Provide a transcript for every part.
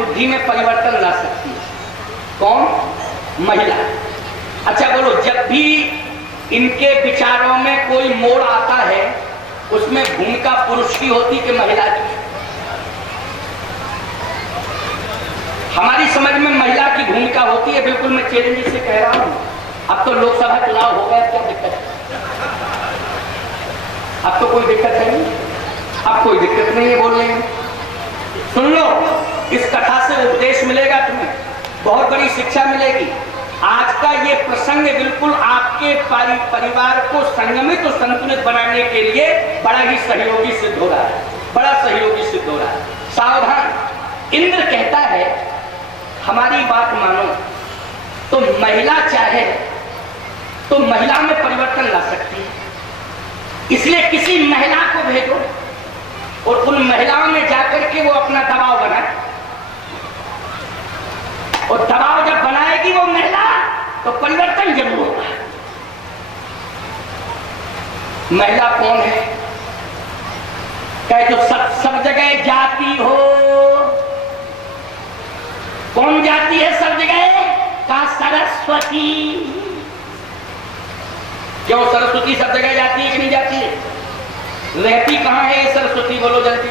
बुद्धि में परिवर्तन ला सकती है। कौन? महिला। अच्छा बोलो, जब भी इनके विचारों में कोई मोड़ आता है उसमें भूमिका पुरुष की होती कि महिला की? हमारी समझ में महिला की भूमिका होती है। बिल्कुल मैं चैलेंज से कह रहा हूं। अब तो लोकसभा चुनाव हो गया, क्या दिक्कत है? अब तो कोई दिक्कत है नहीं, अब कोई दिक्कत नहीं है बोलने में। सुन लो, इस कथा से उपदेश मिलेगा तुम्हें, बहुत बड़ी शिक्षा मिलेगी। आज का ये प्रसंग बिल्कुल आपके परिवार को संगमित और संतुलित बनाने के लिए बड़ा ही सहयोगी सिद्ध हो रहा है, बड़ा सहयोगी सिद्ध हो रहा है। सावधान। इंद्र कहता है हमारी बात मानो, तो महिला चाहे तो महिला में परिवर्तन ला सकती है। इसलिए किसी महिला को भेजो और उन महिलाओं में जाकर के वो अपना दबाव बनाए, और दबाव जब बनाएगी वो महिला तो परिवर्तन जरूर होगा। महिला कौन है? कहे जो सब जगह जाती हो। कौन जाती है सब जगह? का सरस्वती। क्यों सरस्वती सब जगह जाती है कि नहीं जाती है? रहती कहां है ये सरस्वती? बोलो जल्दी।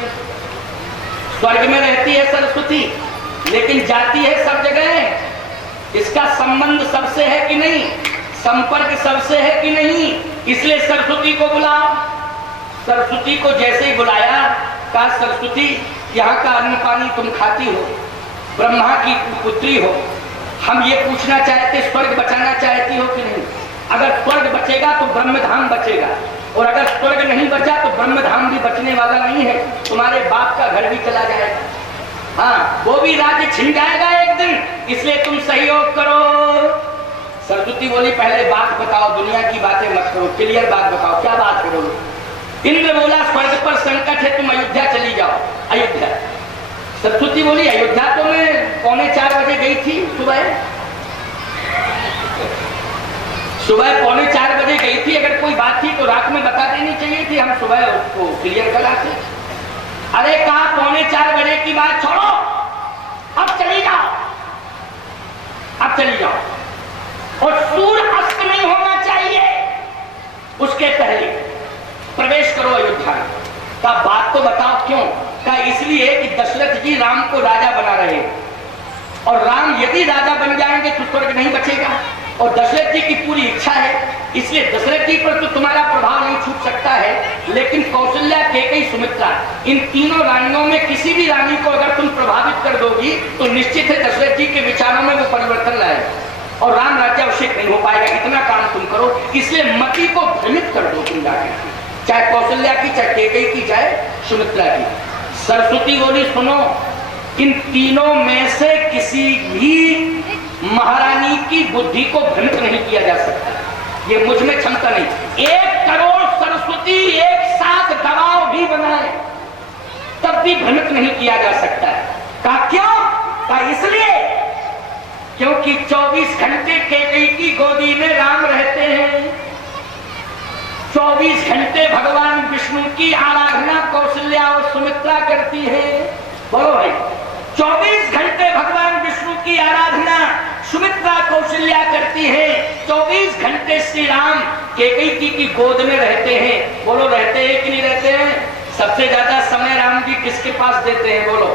स्वर्ग में रहती है सरस्वती, लेकिन जाती है सब जगह। इसका संबंध सबसे है कि नहीं? संपर्क सबसे है कि नहीं? इसलिए सरस्वती को बुलाओ। सरस्वती को जैसे ही बुलाया, कहा सरस्वती यहाँ का अन्न पानी तुम खाती हो, ब्रह्मा की पुत्री हो, हम ये पूछना चाहते स्वर्ग बचाना चाहती हो कि नहीं? अगर स्वर्ग बचेगा तो ब्रह्मधाम बचेगा, और अगर स्वर्ग नहीं बचा तो ब्रह्मधाम भी बचने वाला नहीं है, तुम्हारे बाप का घर भी चला जाएगा। हाँ, वो भी राज्य छिन जाएगा एक दिन, इसलिए तुम सहयोग करो। सरस्वती बोली पहले बात बताओ, दुनिया की बातें मत करो, क्लियर बात बताओ, क्या बात करोगे? इंद्र बोला स्वर्ग पर संकट है, तुम अयोध्या चली जाओ। अयोध्या। सरस्वती बोली अयोध्या तो मैं 3:45 बजे गई थी, सुबह 3:45 बजे गई थी। अगर कोई बात थी तो रात में बता देनी चाहिए थी, हम सुबह उसको क्लियर कराते। अरे कहा 3:45 बजे की बात छोड़ो, अब चली जाओ, अब चली जाओ, और सूर्य अस्त नहीं होना चाहिए उसके पहले प्रवेश करो अयोध्या में। का बात तो बताओ क्यों? का इसलिए कि दशरथ जी राम को राजा बना रहे हैं, और राम यदि राजा बन जाएंगे तो स्वर्ग नहीं बचेगा, और दशरथ जी की पूरी इच्छा है, इसलिए दशरथ जी पर तो तुम्हारा प्रभाव नहीं छूट सकता है। लेकिन कौशल्या, कैकेयी, सुमित्रा, इन तीनों रानियों में किसी भी रानी को अगर तुम प्रभावित कर दोगी तो निश्चित है दशरथ जी के विचारों में वो परिवर्तन लाएगा और राम राज्याभिषेक नहीं हो पाएगा। इतना काम तुम करो, इसलिए मति को भ्रमित कर दो तुम जाके, चाहे कौशल्या की, चाहे कैकेयी की, चाहे सुमित्रा की। सरस्वती बोली सुनो, इन तीनों में से किसी भी महारानी की बुद्धि को भ्रमित नहीं किया जा सकता, ये मुझ में क्षमता नहीं। 1 करोड़ सरस्वती एक साथ दबाव भी बनाए तब भी भ्रमित नहीं किया जा सकता है। कहा क्यों? कहा इसलिए क्योंकि 24 घंटे कैकेयी की गोदी में राम रहते हैं, 24 घंटे भगवान विष्णु की आराधना कौशल्या और सुमित्रा करती है। बोलो भाई, 24 घंटे भगवान विष्णु की आराधना सुमित्रा कौशल्या करती है, 24 घंटे श्री राम कैकेयी जी की गोद में रहते हैं। बोलो रहते हैं कि नहीं रहते हैं? सबसे ज्यादा समय राम जी किसके पास देते हैं? बोलो,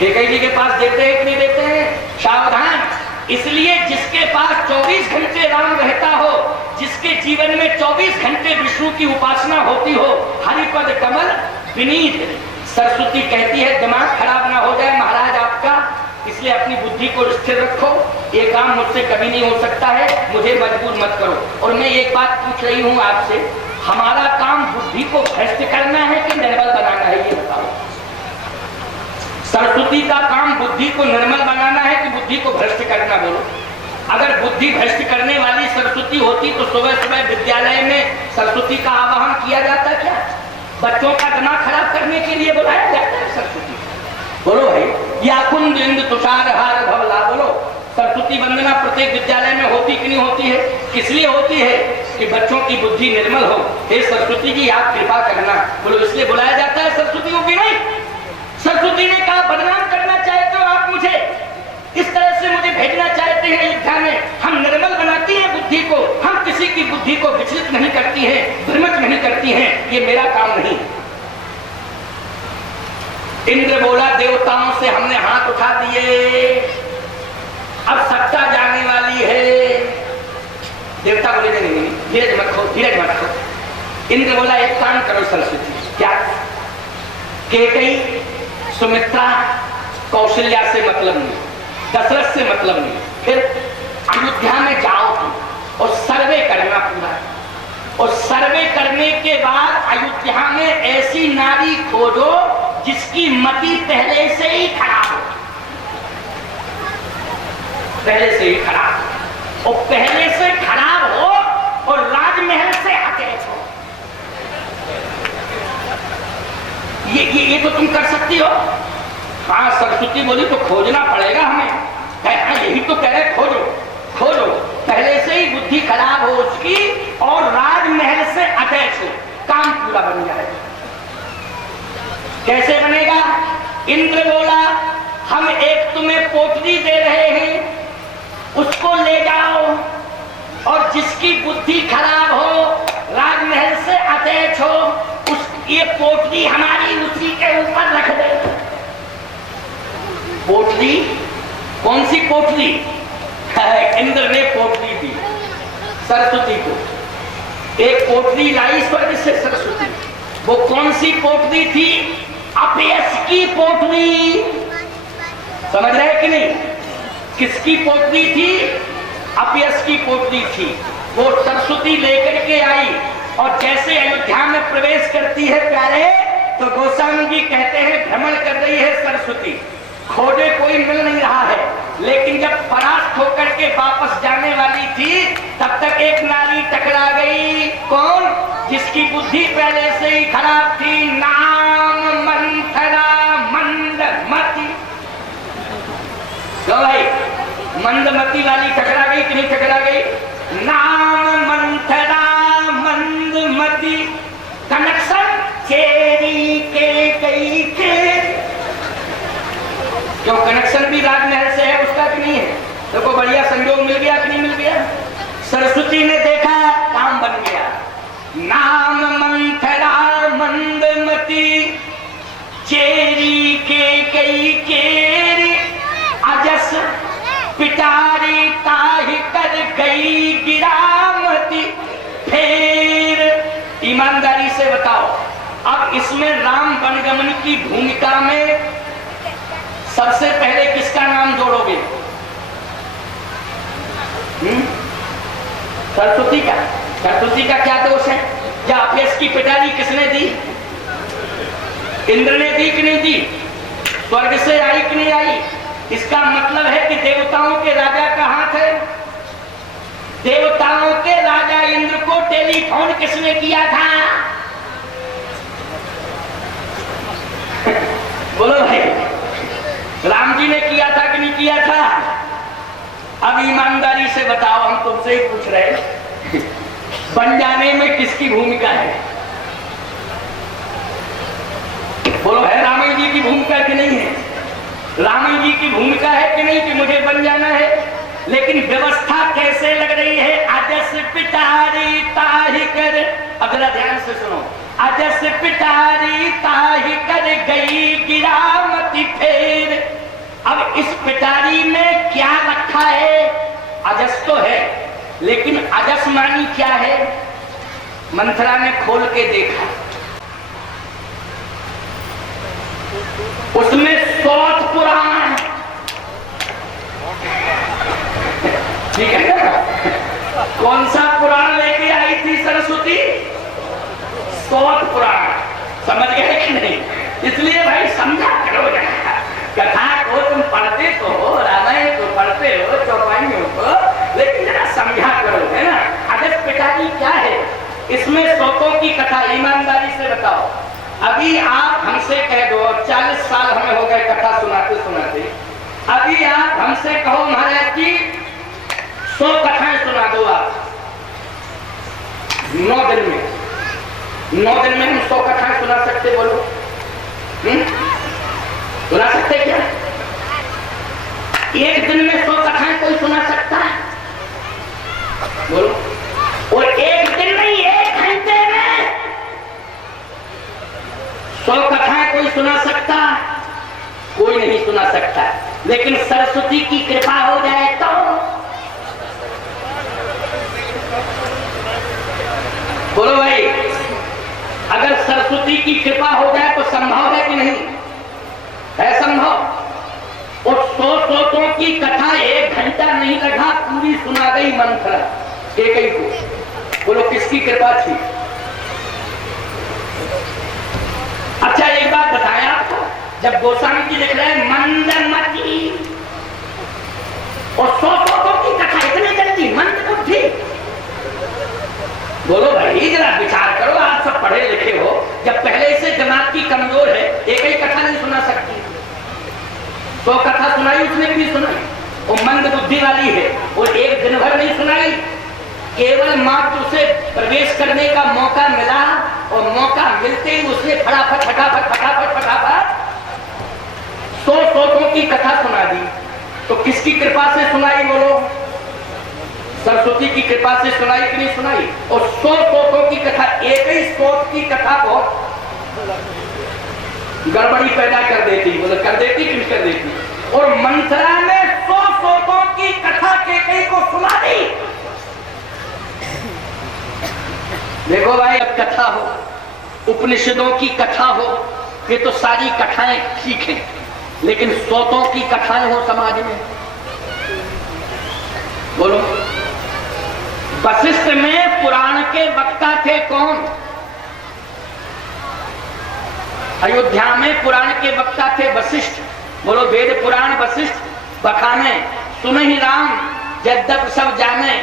कैकेयी जी के पास देते हैं कि नहीं देते हैं? सावधान। इसलिए जिसके पास 24 घंटे राम रहता हो, जिसके जीवन में 24 घंटे विष्णु की उपासना होती हो, हरिपद कमल विनीत। सरस्वती कहती है दिमाग खराब ना हो जाए महाराज आपका, इसलिए अपनी बुद्धि को स्थिर रखो, ये काम मुझसे कभी नहीं हो सकता है, मुझे मजबूर मत करो। और मैं एक बात पूछ रही हूँ आपसे, हमारा काम बुद्धि को भ्रष्ट करना है कि निर्मल बनाना है, ये बताओ। सरस्वती का काम बुद्धि को निर्मल बनाना है कि बुद्धि को भ्रष्ट करना? बोलो। अगर बुद्धि भ्रष्ट करने वाली सरस्वती होती तो सुबह सुबह विद्यालय में सरस्वती का आवाहन किया जाता क्या? बच्चों का दिमाग खराब करने के लिए बुलाया जाता है सरस्वती? बोलो भाई। या कुंद इंद तुषार हार भवला। बोलो, सरस्वती वंदना प्रत्येक विद्यालय में होती कि नहीं होती है? किस लिए होती है? कि बच्चों की बुद्धि निर्मल हो। हे सरस्वती जी आप कृपा करना। बोलो, इसलिए बुलाया जाता है सरस्वती को कि नहीं? सरस्वती ने कहा बदनाम करना बुद्धि को विचलित नहीं करती हैं, भ्रमित नहीं करती हैं, ये मेरा काम नहीं। इंद्र बोला देवताओं से हमने हाथ उठा दिए, अब सत्ता जाने वाली है। देवता बोले नहीं, धीरज मत खो, धीरज मत खो। इंद्र बोला एक काम करो सरस्वती, क्या? केकई, सुमित्रा, कौशल्या से मतलब नहीं, दशरथ से मतलब नहीं, फिर अयोध्या में जाओ तुम और सर्वे करना पूरा, और सर्वे करने के बाद अयोध्या में ऐसी नारी खोजो जिसकी मति पहले से ही खराब हो, पहले से ही खराब हो, और पहले से खराब हो और राजमहल से अटैच हो। ये तो तुम कर सकती हो। हाँ, सरस्वती बोली तो खोजना पड़ेगा हमें। यही तो कह रहे, खोजो खोजो, पहले से ही बुद्धि खराब हो उसकी और राजमहल से अटैच हो, काम पूरा बन जाएगा। कैसे बनेगा? इंद्र बोला हम एक तुम्हें पोटली दे रहे हैं, उसको ले जाओ और जिसकी बुद्धि खराब हो, राजमहल से अटैच हो, उस ये पोटली हमारी उसी के ऊपर रख दे। पोटली? कौन सी पोटली? इंद्र ने पोटली दी सरस्वती को, एक पोटली लाई स्वर्ग से सरस्वती। वो कौन सी पोटली थी? अपयश की पोटली। समझ रहे कि नहीं? किसकी पोटली थी? अपयश की पोटली थी। वो सरस्वती लेकर के आई और जैसे अयोध्या में प्रवेश करती है प्यारे, तो गोस्वामी जी कहते हैं भ्रमण कर रही है सरस्वती, खोजे कोई मिल नहीं रहा है, लेकिन जब परास्त होकर के वापस जाने वाली थी तब तक एक नारी टकरा गई। कौन? जिसकी बुद्धि पहले से ही खराब थी, नाम मंथरा मंदमती। तो भाई मंदमती वाली टकरा गई कि नहीं टकरा गई? नाम मंथरा मंदमती, कनेक्शन चेरी के कई के। क्यों? कनेक्शन भी राजमहल से है उसका कि नहीं है? देखो बढ़िया संयोग मिल गया कि नहीं मिल गया? सरस्वती ने देखा, काम बन गया। नाम मंथरा मंदमती, चेरी के कई केरी, अजस पिटारी ताहि कर गई गिरामती। फिर ईमानदारी से बताओ, अब इसमें राम वनगमन की भूमिका में सबसे पहले किसका नाम जोड़ोगे? सरस्वती का। सरस्वती का क्या दोष है? या अपयश की पिटारी किसने दी? इंद्र ने दी कि नहीं दी? स्वर्ग से आई कि नहीं आई? इसका मतलब है कि देवताओं के राजा का हाथ है। देवताओं के राजा इंद्र को टेलीफोन किसने किया था? बोलो भाई, राम जी ने किया था कि नहीं किया था? अब ईमानदारी से बताओ, हम तुमसे ही पूछ रहे, बन जाने में किसकी भूमिका है? बोलो, है रामायण जी की भूमिका कि नहीं है? रामायण जी की भूमिका है कि नहीं कि मुझे बन जाना है? लेकिन व्यवस्था कैसे लग रही है? अजस पिटारी ताहि कर, अब जरा ध्यान से सुनो, अजस पिटारी ताहि कर गई गिरामती। फेर अब इस पिटारी में क्या रखा है? अजस तो है, लेकिन अजस मानी क्या है? मंथरा ने खोल के देखा, उसमें सौत पुराण, ठीक है ना? कौन सा पुराण लेके आई थी सरस्वती? सौत पुराण। समझ गए कि नहीं? इसलिए भाई समझा करो, कथा को तुम पढ़ते तो हो, रामायण को पढ़ते हो, चौपाइयों को, लेकिन जरा समझा करो, है ना? अजस पिटारी क्या है? इसमें सौतों की कथा, ईमानदारी से बताओ। अभी आप हमसे कह दो, 40 साल हमें हो गए कथा सुनाते सुनाते, अभी आप हमसे कहो महाराज जी 100 कथाएं सुना दो आप 9 दिन में। 9 दिन में हम 100 कथाएं सुना सकते? बोलो, सुना सकते क्या? एक दिन में 100 कथाएं कोई सुना सकता है? बोलो। और एक कोई सुना सकता? कोई नहीं सुना सकता। लेकिन सरस्वती की कृपा हो जाए तो बोलो भाई, अगर सरस्वती की कृपा हो जाए तो संभव है कि नहीं? है संभव। और 100 श्लोकों की कथा 1 घंटा नहीं लगा, पूरी सुना गई मंत्र कैकेयी को। बोलो किसकी कृपा थी? अच्छा एक बात बताया आपको, जब गोस्वामी जी लिख रहे हैं मंदमती और 100 श्लोकों की कथा इतनी जल्दी, मंद बुद्धि। बोलो भाई जरा विचार करो, आप सब पढ़े लिखे हो, जब पहले से दिमाग की कमजोर है, एक ही कथा नहीं सुना सकती। 100 कथा सुनाई उसने भी सुनाई, वो मंद बुद्धि वाली है, और एक दिन भर नहीं सुनाई, केवल मात्र उसे प्रवेश करने का मौका मिला और मौका मिलते ही उसने फटाफट फटाफट फटाफट फटाफट 100 श्लोकों की कथा सुना दी। तो किसकी कृपा से सुनाई? बोलो सरस्वती की कृपा से सुनाई कि नहीं सुनाई? और 100 श्लोकों की कथा, एक ही श्लोक की कथा बहुत गड़बड़ी पैदा कर देती, मतलब कर देती कि नहीं कर देती। और मंथरा ने 100 श्लोकों की कथा कैकेयी को सुना दी। देखो भाई, अब कथा हो, उपनिषदों की कथा हो, ये तो सारी कथाएं ठीक हैं, लेकिन स्तोत्रों की कथाएं हो समाज में। बोलो वशिष्ठ में पुराण के वक्ता थे कौन? अयोध्या में पुराण के वक्ता थे वशिष्ठ। बोलो वेद पुराण वशिष्ठ बखाने, सुने ही राम यद्यप सब जाने।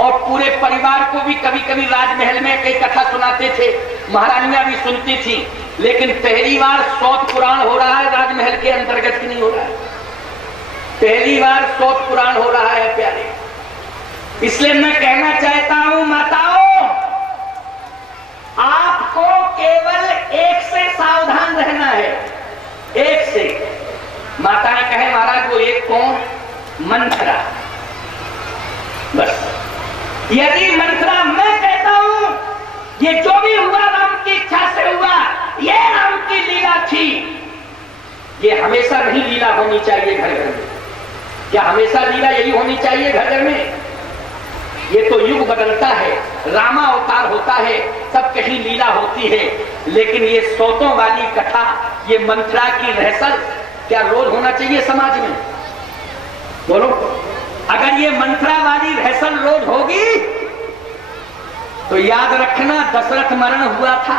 और पूरे परिवार को भी कभी कभी राजमहल में कई कथा सुनाते थे, महारानियां भी सुनती थी। लेकिन पहली बार 100 पुराण हो रहा है राजमहल के अंतर्गत की नहीं हो रहा है, पहली बार 100 पुराण हो रहा है प्यारे। इसलिए मैं कहना चाहता हूं माताओं, आपको केवल एक से सावधान रहना है, एक से। माताएं कहे महाराज वो एक कौन? मंथरा। बस यदि मंथरा मैं कहता हूं ये जो भी हुआ राम की इच्छा से हुआ, ये राम की लीला थी, ये हमेशा नहीं लीला होनी चाहिए घर घर में। क्या हमेशा लीला यही होनी चाहिए घर घर में? ये तो युग बदलता है, रामा अवतार होता है, सब कहीं लीला होती है। लेकिन ये स्तोत्रों वाली कथा, ये मंथरा की रहसल क्या रोज होना चाहिए समाज में? बोलो अगर ये मंथरा वाली रहसल रोज होगी तो याद रखना दशरथ मरण हुआ था।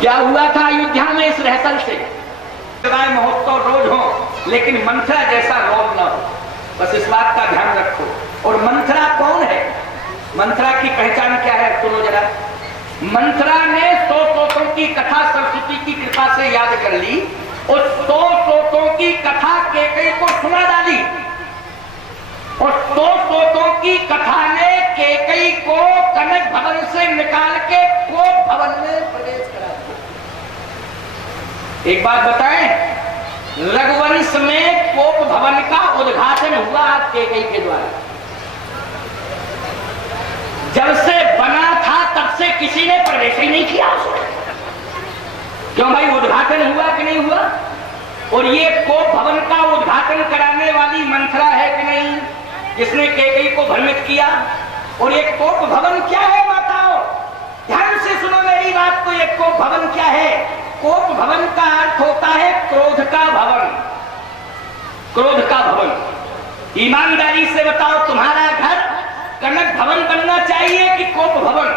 क्या हुआ था अयोध्या में इस रहसल से? महोत्सव रोज हो, लेकिन मंथरा जैसा रोज ना हो। बस इस बात का ध्यान रखो। और मंथरा कौन है? मंथरा की पहचान क्या है सुनो जरा। मंथरा ने 100 श्लोकों की कथा सरस्वती की कृपा से याद कर ली और 100 श्लोकों की कथा कैकेयी को सुना डाली। और 100 श्लोकों की कथा ने कैकेयी को कनक भवन से निकाल के कोप भवन में प्रवेश करा दिया। एक बात बताएं, रघुवंश में कोप भवन का उद्घाटन हुआ कैकेयी के द्वारा। जब से बना था तब से किसी ने प्रवेश ही नहीं किया उसमें। क्यों भाई? उद्घाटन हुआ कि नहीं हुआ? और ये कोप भवन का उद्घाटन कराने वाली मंथरा है कि नहीं, जिसने कैकेयी को भ्रमित किया? और ये कोप भवन क्या है माताओं? ध्यान से सुनो मेरी बात को। ये कोप भवन क्या है? कोप भवन का अर्थ होता है क्रोध का भवन। क्रोध का भवन। ईमानदारी से बताओ, तुम्हारा घर कनक भवन बनना चाहिए कि कोप भवन?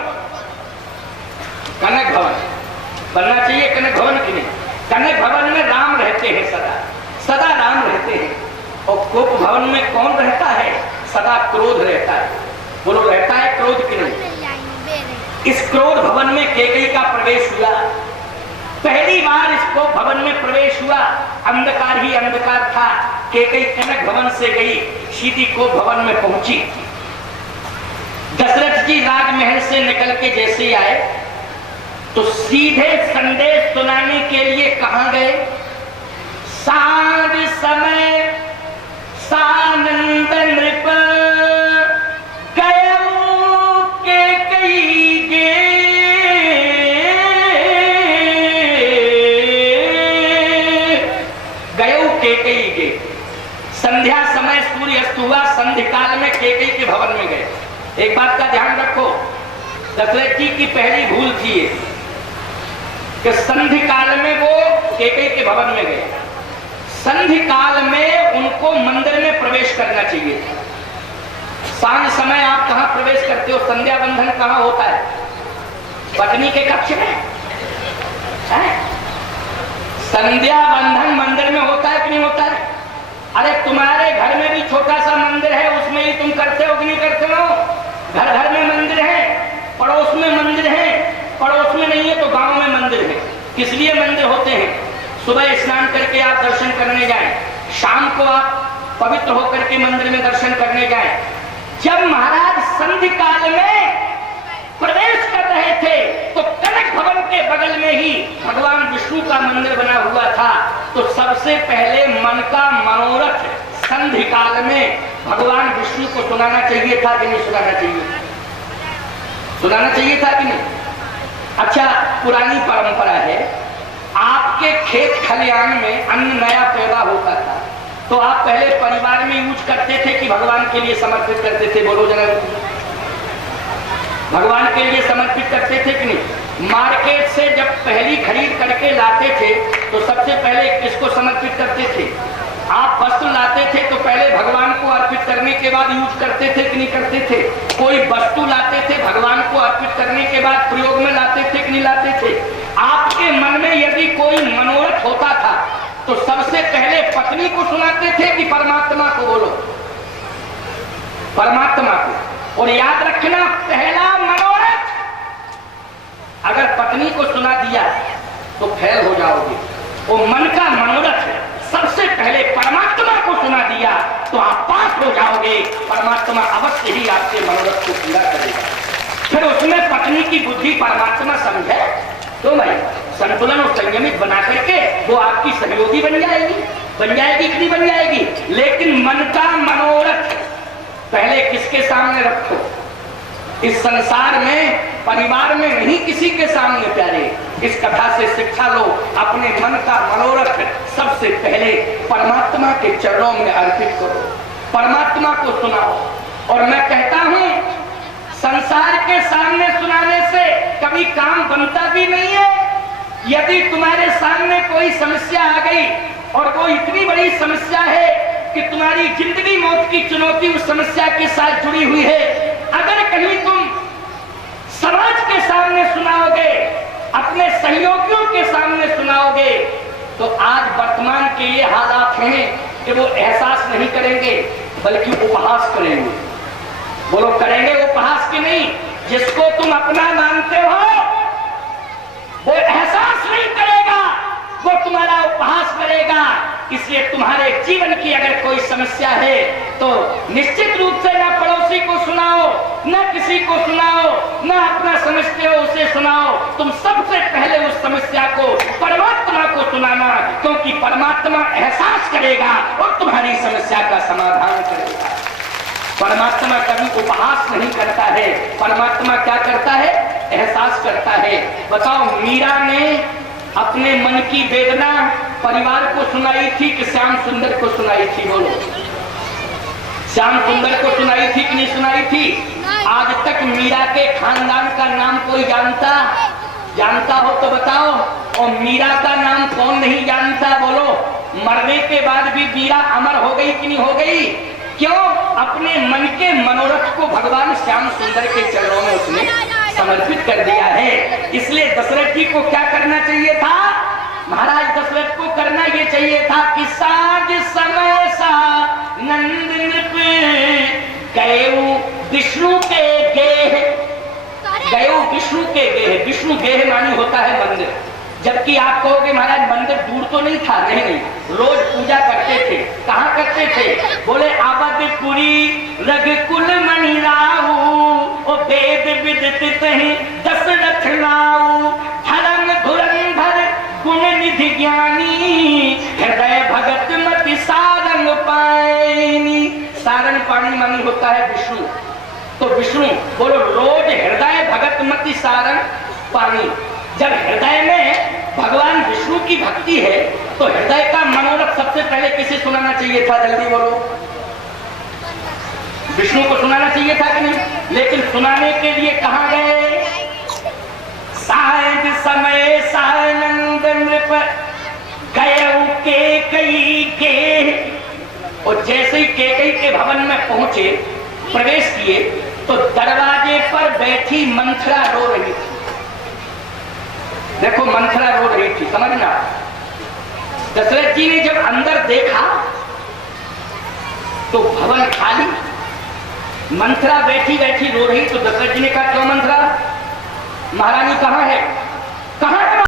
कनक भवन बनना चाहिए। कनक भवन की नहीं, कनक भवन में राम रहते हैं, सदा सदा राम रहते हैं। और कोप भवन में कौन रहता है? सदा क्रोध रहता है। बोलो रहता है क्रोध की नहीं? इस क्रोध भवन में कैकेयी का प्रवेश हुआ। पहली बार इस कोप भवन में प्रवेश हुआ, अंधकार ही अंधकार था। कैकेयी कनक भवन से गई, सीधी कोप भवन में पहुंची। दशरथ जी राजमहल से निकल के जैसे आए तो सीधे संदेश सुनाने के लिए कहां गए? सांझ समय सानंद नृप कैकेयी गे केकई के। संध्या समय सूर्य अस्त हुआ, संध्या काल में केकई के भवन में गए। एक बात का ध्यान रखो, दशरथ जी की पहली भूल थी कि संध्या काल में वो केकई के भवन में गए। संध्या काल में उनको मंदिर में प्रवेश करना चाहिए। सांझ समय आप कहां प्रवेश करते हो? संध्या बंधन कहां होता है? पत्नी के कक्ष में है? संध्या बंधन मंदिर में होता है कि नहीं होता है? अरे तुम्हारे घर में भी छोटा सा मंदिर है, उसमें ही तुम करते हो कि नहीं करते हो? घर घर में मंदिर है, पड़ोस में मंदिर है, पड़ोस में नहीं है तो गांव में मंदिर है। किस लिए मंदिर होते हैं? सुबह स्नान करके आप दर्शन करने जाएं, शाम को आप पवित्र होकर के मंदिर में दर्शन करने जाएं। जब महाराज संध्या काल में प्रवेश कर रहे थे तो कनक भवन के बगल में ही भगवान विष्णु का मंदिर बना हुआ था। तो सबसे पहले मन का मनोरथ संध्या काल में भगवान विष्णु को सुनाना चाहिए था कि नहीं सुनाना चाहिए? सुनाना चाहिए था कि नहीं? अच्छा, पुरानी परंपरा है, आपके खेत खलियान में अन्न नया पैदा होता था तो आप पहले परिवार में यूज करते थे कि भगवान के लिए समर्पित करते थे? बोलो जरा, भगवान के लिए समर्पित करते थे कि नहीं? मार्केट से जब पहली खरीद करके लाते थे तो सबसे पहले किसको समर्पित करते थे? आप वस्तु लाते थे तो पहले भगवान को अर्पित करने के बाद यूज करते थे कि नहीं करते थे? कोई वस्तु लाते थे भगवान को अर्पित करने के बाद प्रयोग में लाते थे कि नहीं लाते थे? आपके मन में यदि कोई मनोरथ होता था तो सबसे पहले पत्नी को सुनाते थे कि परमात्मा को? बोलो, परमात्मा को। और याद रखना, पहला मनोरथ अगर पत्नी को सुना दिया तो फेल हो जाओगे। वो मन का मनोरथ है, सबसे पहले परमात्मा को सुना दिया तो आप पास हो जाओगे। परमात्मा अवश्य ही आपके मनोरथ को पूरा करेगा। फिर उसमें पत्नी की बुद्धि परमात्मा समझे तो भाई संतुलन और संयमित बना करके वो आपकी सहयोगी बन जाएगी कि नहीं बन जाएगी? लेकिन मन का मनोरथ पहले किसके सामने रखो? इस संसार में परिवार में नहीं किसी के सामने प्यारे। इस कथा से शिक्षा लो, अपने मन का मनोरथ सबसे पहले परमात्मा के चरणों में अर्पित करो, परमात्मा को सुनाओ। और मैं कहता हूं, संसार के सामने सुनाने से कभी काम बनता भी नहीं है। यदि तुम्हारे सामने कोई समस्या आ गई और वो इतनी बड़ी समस्या है कि तुम्हारी जिंदगी मौत की चुनौती उस समस्या के साथ जुड़ी हुई है, अगर कहीं तुम समाज के सामने सुनाओगे, अपने सहयोगियों के सामने सुनाओगे, तो आज वर्तमान के ये हालात हैं कि वो एहसास नहीं करेंगे बल्कि उपहास करेंगे। बोलो, करेंगे उपहास की नहीं? जिसको तुम अपना मानते हो वो एहसास नहीं करेगा, वो तुम्हारा उपहास करेगा। इसलिए तुम्हारे जीवन की अगर कोई समस्या है तो निश्चित रूप से ना पड़ोसी को सुनाओ, ना किसी को सुनाओ, ना अपना समझते हो उसे सुनाओ। तुम सबसे पहले उस समस्या को परमात्मा को सुनाना, क्योंकि परमात्मा एहसास करेगा और तुम्हारी समस्या का समाधान करेगा। परमात्मा कभी उपहास नहीं करता है, परमात्मा क्या करता है? एहसास करता है। बताओ, मीरा ने अपने मन की वेदना परिवार को सुनाई थी कि श्याम सुंदर को सुनाई थी? बोलो, श्याम सुंदर को सुनाई थी कि नहीं सुनाई थी? आज तक मीरा के खानदान का नाम कोई जानता हो तो बताओ। और मीरा का नाम कौन नहीं जानता? बोलो, मरने के बाद भी मीरा अमर हो गई कि नहीं हो गई? क्यों? अपने मन के मनोरथ को भगवान श्याम सुंदर के चरणों में उसने समर्पित कर दिया है। इसलिए दशरथ जी को क्या करना चाहिए था? महाराज दशरथ को करना ये चाहिए था कि साज समय सा नंदन पे गए विष्णु के गेह, गए विष्णु के गेह। विष्णु गेह मानी होता है मंदिर। जबकि आप कहोगे महाराज मंदिर दूर तो नहीं था। नहीं, रोज पूजा करते थे। कहाँ करते थे? बोले, अवधपुरी रघुकुल मणि राहु, ओ वेद विदित तहि दशरथ लाऊ, धर्म धुरंधर गुण निधि ज्ञानी, हृदय भगत मति सारंग पायनी। सारंग पानी मानी होता है विष्णु। तो विष्णु बोलो, रोज हृदय भगत मति सारंग पानी। जब हृदय में भगवान विष्णु की भक्ति है तो हृदय का मनोरथ सबसे पहले किसे सुनाना चाहिए था? जल्दी बोलो। विष्णु को सुनाना चाहिए था कि नहीं? लेकिन सुनाने के लिए कहां गए? सायं समय सानंद नृप गए के कई के। और जैसे ही केकई के भवन में पहुंचे, प्रवेश किए, तो दरवाजे पर बैठी मंथरा रो रही थी। देखो, मंथरा रो रही थी, समझना। दशरथ जी ने जब अंदर देखा तो भवन खाली, मंथरा बैठी बैठी रो रही। तो दशरथ जी ने कहा, क्यों मंथरा, महारानी कहां है? कहां है